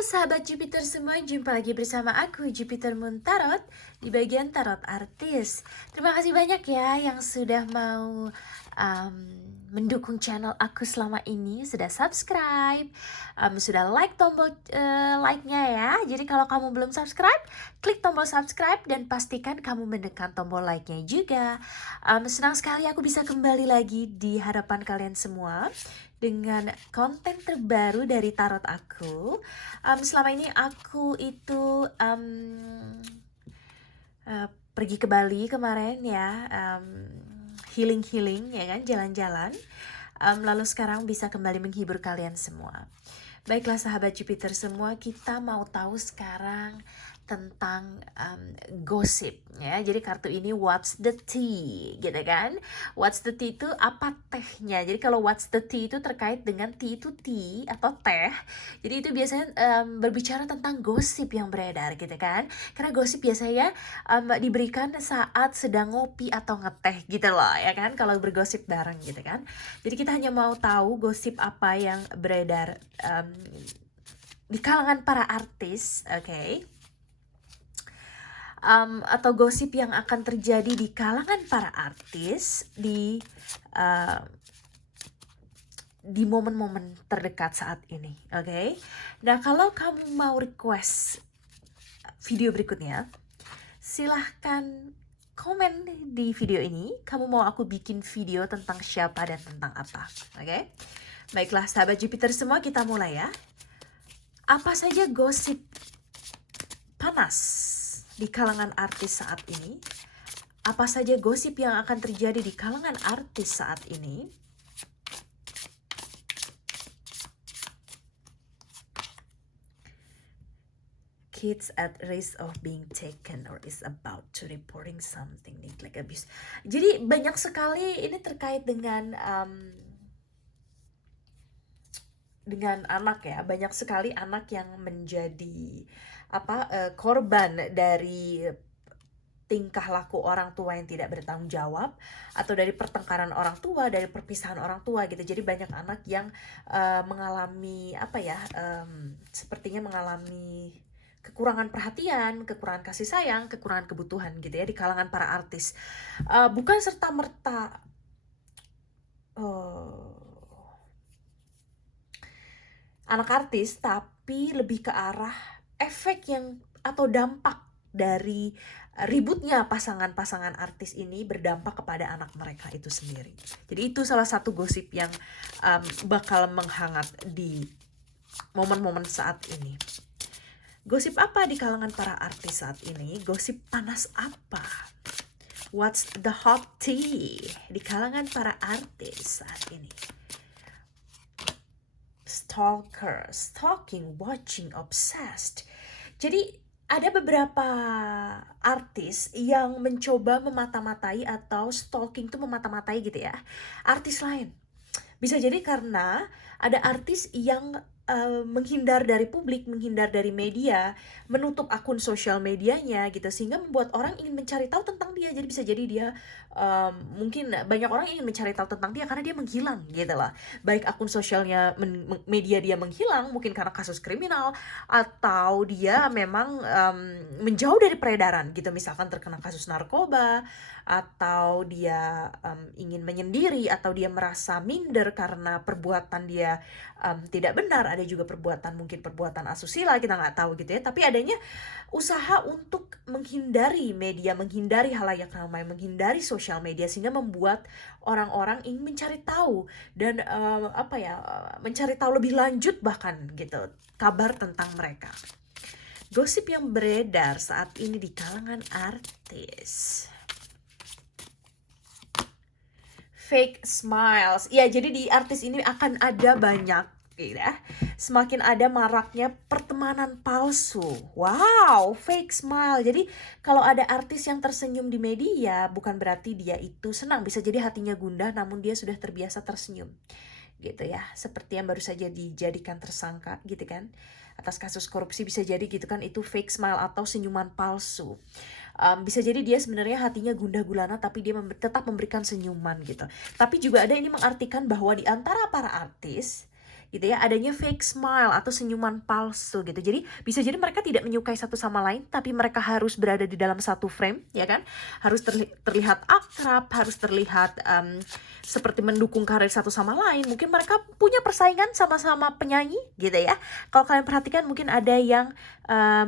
sahabat Jupiter semua, jumpa lagi bersama aku Jupiter Moon Tarot di bagian Tarot Artis. Terima kasih banyak ya yang sudah mau mendukung channel aku selama ini, sudah subscribe, sudah like tombol like-nya ya. Jadi kalau kamu belum subscribe, klik tombol subscribe dan pastikan kamu menekan tombol like-nya juga. Senang sekali aku bisa kembali lagi di hadapan kalian semua dengan konten terbaru dari tarot aku. Selama ini aku itu pergi ke Bali kemarin ya, healing ya kan, jalan-jalan. Lalu sekarang bisa kembali menghibur kalian semua. Baiklah sahabat Jupiter semua, kita mau tahu sekarang tentang gosip ya. Jadi kartu ini what's the tea gitu kan. What's the tea itu apa tehnya. Jadi kalau what's the tea itu terkait dengan tea itu tea atau teh. Jadi itu biasanya berbicara tentang gosip yang beredar gitu kan. Karena gosip biasanya diberikan saat sedang ngopi atau ngeteh gitu loh ya kan. Kalau bergosip bareng gitu kan. Jadi kita hanya mau tahu gosip apa yang beredar di kalangan para artis, oke? Atau gosip yang akan terjadi di kalangan para artis di momen-momen terdekat saat ini, oke? Nah, kalau kamu mau request video berikutnya, silahkan komen di video ini. Kamu mau aku bikin video tentang siapa dan tentang apa, oke? Baiklah sahabat Jupiter semua, kita mulai ya. Apa saja gosip panas di kalangan artis saat ini? Apa saja gosip yang akan terjadi di kalangan artis saat ini? Kids at risk of being taken or is about to reporting something like abuse. Jadi banyak sekali ini terkait dengan anak ya. Banyak sekali anak yang menjadi korban dari tingkah laku orang tua yang tidak bertanggung jawab, atau dari pertengkaran orang tua, dari perpisahan orang tua gitu. Jadi banyak anak yang mengalami sepertinya mengalami kekurangan perhatian, kekurangan kasih sayang, kekurangan kebutuhan gitu ya di kalangan para artis. Bukan serta-merta anak artis, tapi lebih ke arah efek yang atau dampak dari ributnya pasangan-pasangan artis ini berdampak kepada anak mereka itu sendiri. Jadi itu salah satu gosip yang bakal menghangat di momen-momen saat ini. Gosip apa di kalangan para artis saat ini? Gosip panas apa? What's the hot tea di kalangan para artis saat ini? Stalker, stalking, watching, obsessed. Jadi ada beberapa artis yang mencoba memata-matai atau stalking itu memata-matai gitu ya, artis lain. Bisa jadi karena ada artis yang menghindar dari publik, menghindar dari media, menutup akun sosial medianya gitu, sehingga membuat orang ingin mencari tahu tentang dia. Jadi bisa jadi dia mungkin banyak orang ingin mencari tahu tentang dia karena dia menghilang gitu lah. Baik akun sosialnya, media dia menghilang, mungkin karena kasus kriminal, atau dia memang menjauh dari peredaran gitu, misalkan terkena kasus narkoba, atau dia ingin menyendiri, atau dia merasa minder karena perbuatan dia tidak benar. Ada juga mungkin perbuatan asusila, kita nggak tahu gitu ya. Tapi adanya usaha untuk menghindari media, menghindari halayak ramai, menghindari sosial media, sehingga membuat orang-orang ingin mencari tahu dan mencari tahu lebih lanjut bahkan gitu kabar tentang mereka. Gosip yang beredar saat ini di kalangan artis. Fake smiles. Ya, jadi di artis ini akan ada banyak ya. Semakin ada maraknya pertemanan palsu. Wow, fake smile. Jadi kalau ada artis yang tersenyum di media, bukan berarti dia itu senang. Bisa jadi hatinya gundah, namun dia sudah terbiasa tersenyum. Gitu ya, seperti yang baru saja dijadikan tersangka gitu kan, atas kasus korupsi. Bisa jadi gitu kan, itu fake smile atau senyuman palsu. Bisa jadi dia sebenarnya hatinya gundah gulana, tapi dia tetap memberikan senyuman gitu. Tapi juga ada ini mengartikan bahwa di antara para artis gitu ya, adanya fake smile atau senyuman palsu gitu. Jadi bisa jadi mereka tidak menyukai satu sama lain, tapi mereka harus berada di dalam satu frame, ya kan? Harus terlihat akrab, harus terlihat seperti mendukung karir satu sama lain. Mungkin mereka punya persaingan sama-sama penyanyi gitu ya. Kalau kalian perhatikan mungkin ada yang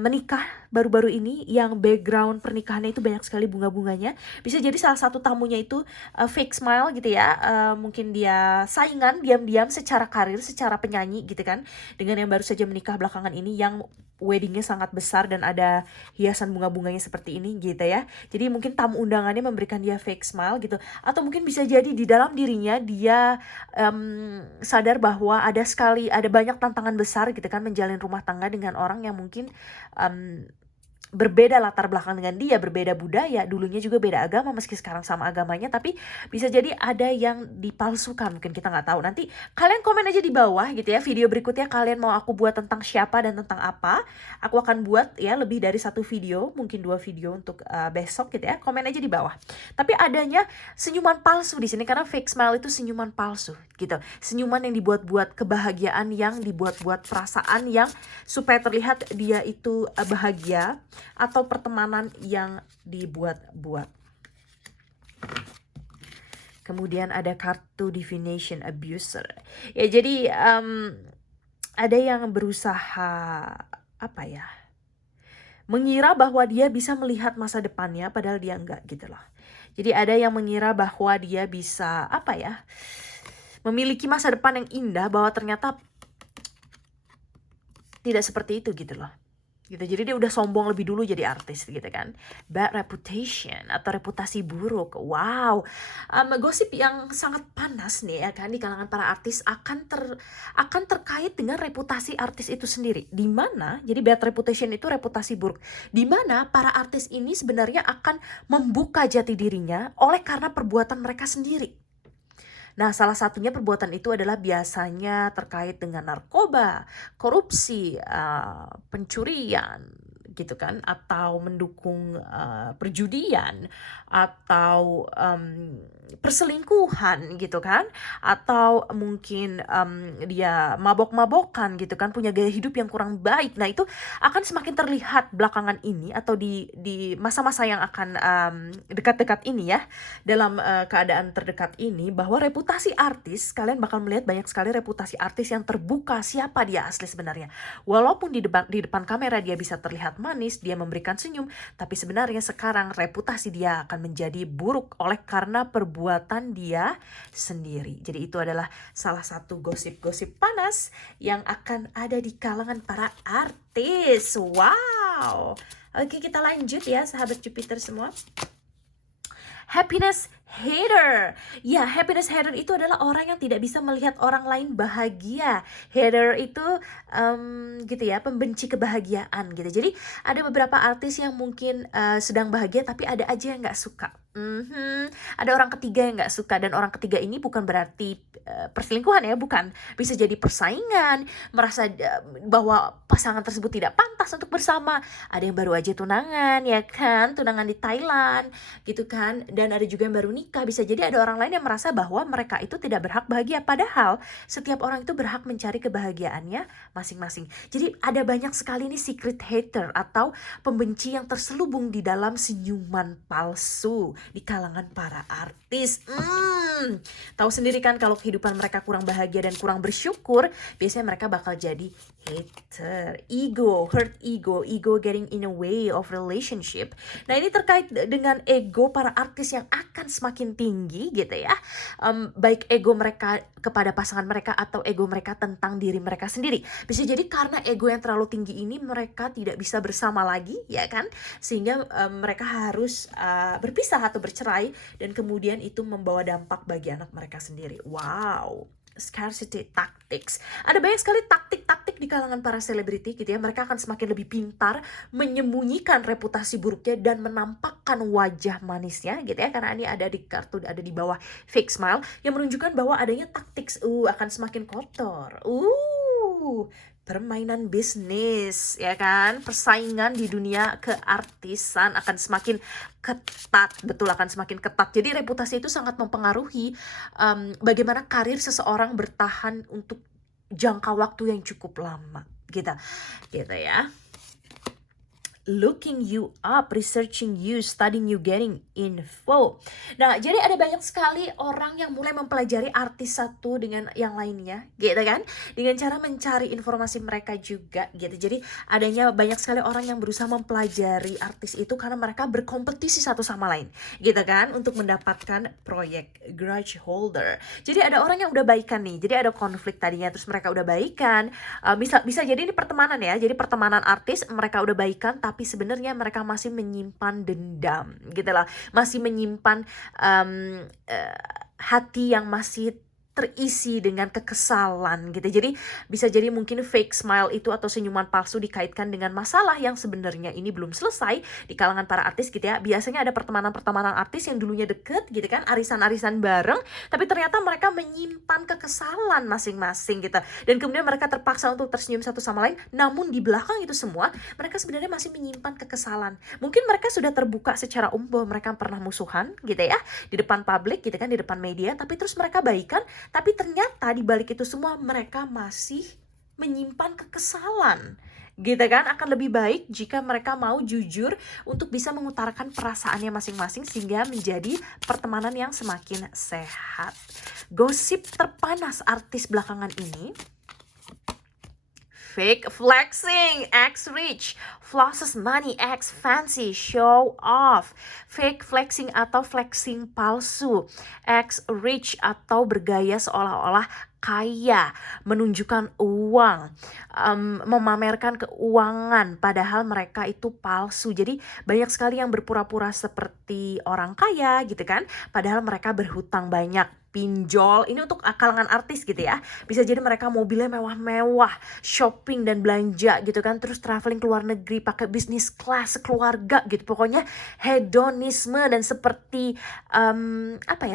menikah baru-baru ini yang background pernikahannya itu banyak sekali bunga-bunganya. Bisa jadi salah satu tamunya itu fake smile gitu ya. Mungkin dia saingan diam-diam secara karir, secara penyanyi gitu kan, dengan yang baru saja menikah belakangan ini yang weddingnya sangat besar dan ada hiasan bunga-bunganya seperti ini gitu ya. Jadi mungkin tamu undangannya memberikan dia fake smile gitu, atau mungkin bisa jadi di dalam dirinya dia sadar bahwa ada banyak tantangan besar gitu kan, menjalin rumah tangga dengan orang yang mungkin berbeda latar belakang dengan dia, berbeda budaya, dulunya juga beda agama, meski sekarang sama agamanya, tapi bisa jadi ada yang dipalsukan, mungkin kita nggak tahu. Nanti kalian komen aja di bawah gitu ya, video berikutnya kalian mau aku buat tentang siapa dan tentang apa. Aku akan buat ya lebih dari 1 video, mungkin 2 video untuk besok gitu ya, komen aja di bawah. Tapi adanya senyuman palsu di sini, karena fake smile itu senyuman palsu gitu, senyuman yang dibuat-buat, kebahagiaan yang dibuat-buat, perasaan yang supaya terlihat dia itu bahagia, atau pertemanan yang dibuat-buat. Kemudian ada kartu divination abuser. Ya jadi ada yang berusaha apa ya, mengira bahwa dia bisa melihat masa depannya padahal dia enggak gitu loh. Jadi ada yang mengira bahwa dia bisa apa ya, memiliki masa depan yang indah, bahwa ternyata tidak seperti itu gitu loh. Gitu. Jadi dia udah sombong lebih dulu jadi artis gitu kan. Bad reputation atau reputasi buruk. Wow. Gosip yang sangat panas nih ya kan di kalangan para artis akan terkait dengan reputasi artis itu sendiri. Di mana jadi bad reputation itu reputasi buruk. Di mana para artis ini sebenarnya akan membuka jati dirinya oleh karena perbuatan mereka sendiri. Nah, salah satunya perbuatan itu adalah biasanya terkait dengan narkoba, korupsi, pencurian, gitu kan, atau mendukung perjudian, atau perselingkuhan gitu kan, atau mungkin dia mabok-mabokan gitu kan, punya gaya hidup yang kurang baik. Nah, itu akan semakin terlihat belakangan ini atau di masa-masa yang akan dekat-dekat ini ya, dalam keadaan terdekat ini, bahwa reputasi artis, kalian bakal melihat banyak sekali reputasi artis yang terbuka siapa dia asli sebenarnya. Walaupun di depan kamera dia bisa terlihat manis, dia memberikan senyum, tapi sebenarnya sekarang reputasi dia akan menjadi buruk oleh karena perbuatan dia sendiri. Jadi itu adalah salah satu gosip-gosip panas yang akan ada di kalangan para artis. Wow. Oke, kita lanjut ya sahabat Jupiter semua. Happiness hater. Ya, happiness hater itu adalah orang yang tidak bisa melihat orang lain bahagia. Hater itu gitu ya, pembenci kebahagiaan gitu. Jadi ada beberapa artis yang mungkin sedang bahagia tapi ada aja yang nggak suka. Ada orang ketiga yang nggak suka, dan orang ketiga ini bukan berarti perselingkuhan ya, bukan. Bisa jadi persaingan, merasa bahwa pasangan tersebut tidak pantas untuk bersama. Ada yang baru aja tunangan ya kan, tunangan di Thailand gitu kan, dan ada juga yang baru nikah. Bisa jadi ada orang lain yang merasa bahwa mereka itu tidak berhak bahagia, padahal setiap orang itu berhak mencari kebahagiaannya masing-masing. Jadi ada banyak sekali nih secret hater atau pembenci yang terselubung di dalam senyuman palsu di kalangan para artis. Tahu sendiri kan kalau kehidupan mereka kurang bahagia dan kurang bersyukur, biasanya mereka bakal jadi hater. Hurt ego getting in a way of relationship. Nah, ini terkait dengan ego para artis yang akan semakin tinggi gitu ya. Baik ego mereka kepada pasangan mereka atau ego mereka tentang diri mereka sendiri. Bisa jadi karena ego yang terlalu tinggi ini mereka tidak bisa bersama lagi ya kan, sehingga mereka harus berpisah atau bercerai, dan kemudian itu membawa dampak bagi anak mereka sendiri. Wow. Scarcity tactics. Ada banyak sekali taktik-taktik di kalangan para selebriti gitu ya. Mereka akan semakin lebih pintar menyembunyikan reputasi buruknya dan menampakkan wajah manisnya gitu ya. Karena ini ada di kartu, ada di bawah fake smile yang menunjukkan bahwa adanya taktik akan semakin kotor. Permainan bisnis ya kan, persaingan di dunia keartisan akan semakin ketat, betul, akan semakin ketat. Jadi reputasi itu sangat mempengaruhi bagaimana karir seseorang bertahan untuk jangka waktu yang cukup lama gitu ya. Looking you up, researching you, studying you, getting info. Nah, jadi ada banyak sekali orang yang mulai mempelajari artis satu dengan yang lainnya, gitu kan? Dengan cara mencari informasi mereka juga, gitu. Jadi adanya banyak sekali orang yang berusaha mempelajari artis itu karena mereka berkompetisi satu sama lain, gitu kan? Untuk mendapatkan proyek grudge holder. Jadi ada orang yang udah baikan nih, jadi ada konflik tadinya, terus mereka udah baikan. Bisa jadi ini pertemanan ya, jadi pertemanan artis, mereka udah baikan tapi sebenarnya mereka masih menyimpan dendam gitu lah, masih menyimpan hati yang masih terisi dengan kekesalan gitu. Jadi bisa jadi mungkin fake smile itu atau senyuman palsu dikaitkan dengan masalah yang sebenarnya ini belum selesai di kalangan para artis gitu ya. Biasanya ada pertemanan-pertemanan artis yang dulunya deket gitu kan, arisan-arisan bareng, tapi ternyata mereka menyimpan kekesalan masing-masing gitu. Dan kemudian mereka terpaksa untuk tersenyum satu sama lain, namun di belakang itu semua mereka sebenarnya masih menyimpan kekesalan. Mungkin mereka sudah terbuka secara umum bahwa mereka pernah musuhan gitu ya, di depan publik gitu kan, di depan media, tapi terus mereka baikan. Tapi ternyata di balik itu semua mereka masih menyimpan kekesalan. Gitu kan, akan lebih baik jika mereka mau jujur untuk bisa mengutarakan perasaannya masing-masing sehingga menjadi pertemanan yang semakin sehat. Gosip terpanas artis belakangan ini: fake flexing, X rich, flosses money, X fancy, show off. Fake flexing atau flexing palsu, X rich atau bergaya seolah-olah kaya, menunjukkan uang, memamerkan keuangan, padahal mereka itu palsu. Jadi banyak sekali yang berpura-pura seperti orang kaya gitu kan, padahal mereka berhutang banyak, pinjol. Ini untuk kalangan artis gitu ya. Bisa jadi mereka mobilnya mewah-mewah, shopping dan belanja gitu kan, terus traveling ke luar negeri pakai bisnis kelas keluarga gitu. Pokoknya hedonisme dan seperti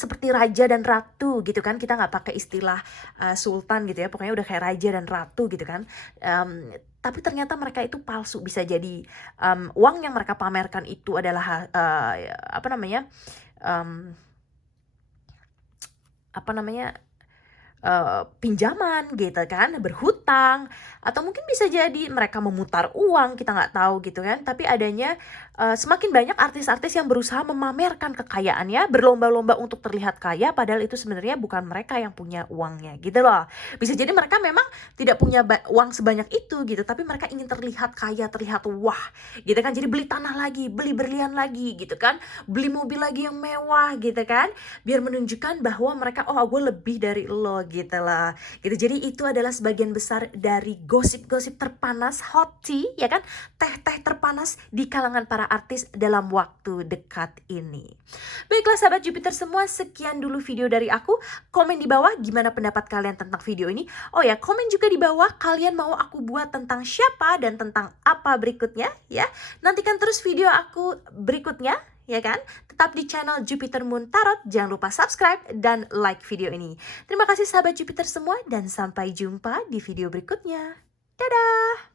seperti raja dan ratu gitu kan. Kita nggak pakai istilah sultan gitu ya, pokoknya udah kayak raja dan ratu gitu kan. Tapi ternyata mereka itu palsu. Bisa jadi uang yang mereka pamerkan itu adalah pinjaman gitu kan, berhutang, atau mungkin bisa jadi mereka memutar uang, kita nggak tahu gitu kan. Tapi adanya semakin banyak artis-artis yang berusaha memamerkan kekayaannya, berlomba-lomba untuk terlihat kaya, padahal itu sebenarnya bukan mereka yang punya uangnya gitu loh. Bisa jadi mereka memang tidak punya uang sebanyak itu gitu, tapi mereka ingin terlihat kaya, terlihat wah gitu kan. Jadi beli tanah lagi, beli berlian lagi gitu kan, beli mobil lagi yang mewah gitu kan, biar menunjukkan bahwa mereka, oh gue lebih dari lo gitu lah gitu. Jadi itu adalah sebagian besar dari gosip-gosip terpanas, hot tea ya kan, teh-teh terpanas di kalangan para artis dalam waktu dekat ini. Baiklah sahabat Jupiter semua, sekian dulu video dari aku. Komen di bawah gimana pendapat kalian tentang video ini. Oh ya, komen juga di bawah kalian mau aku buat tentang siapa dan tentang apa berikutnya ya. Nantikan terus video aku berikutnya ya kan. Tetap di channel Jupiter Moon Tarot. Jangan lupa subscribe dan like video ini. Terima kasih sahabat Jupiter semua dan sampai jumpa di video berikutnya. Dadah!